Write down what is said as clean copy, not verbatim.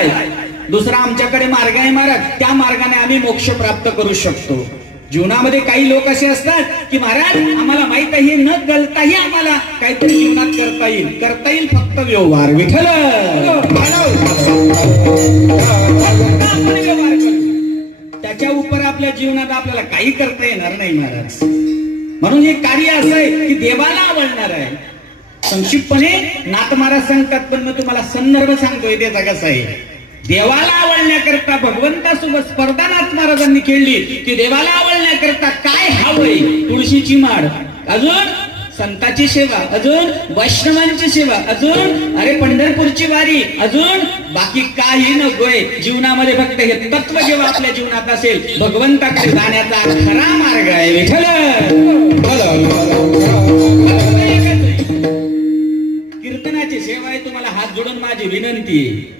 आहे, दुसरा आमच्याकडे मार्ग आहे महाराज, त्या मार्गाने आम्ही मोक्ष प्राप्त करू शकतो. जीवनामध्ये काही लोक असे असतात की महाराज आम्हाला माहित आहे न गलताही आम्हाला काहीतरी जीवनात करता येईल फक्त व्यवहार. विठ्ठल त्याच्या उपर आपल्या जीवनात आपल्याला काही करता येणार नाही महाराज. म्हणून हे कार्य असं आहे की देवाला आवडणार आहे. संक्षिप्तपणे नाथ महाराज सांगतात, पण मी तुम्हाला संदर्भ सांगतोय त्याचा कसा आहे. देवाला आवडण्याकरता भगवंतासोबत स्पर्धा नाथ महाराजांनी खेळली की देवाला आवडण्याकरता काय हवंय, तुळशीची माळ, अजून संताची सेवा, अजून वैष्णवांची सेवा, अजून अरे पंढरपूरची वारी, अजून बाकी काही नकोय जीवनामध्ये. फक्त हे तत्व जेव्हा आपल्या जीवनात असेल भगवंताकडे जाण्याचा खरा मार्ग आहे. विठ्ठल कीर्तनाची सेवा आहे. तुम्हाला हात जोडून माझी विनंती आहे,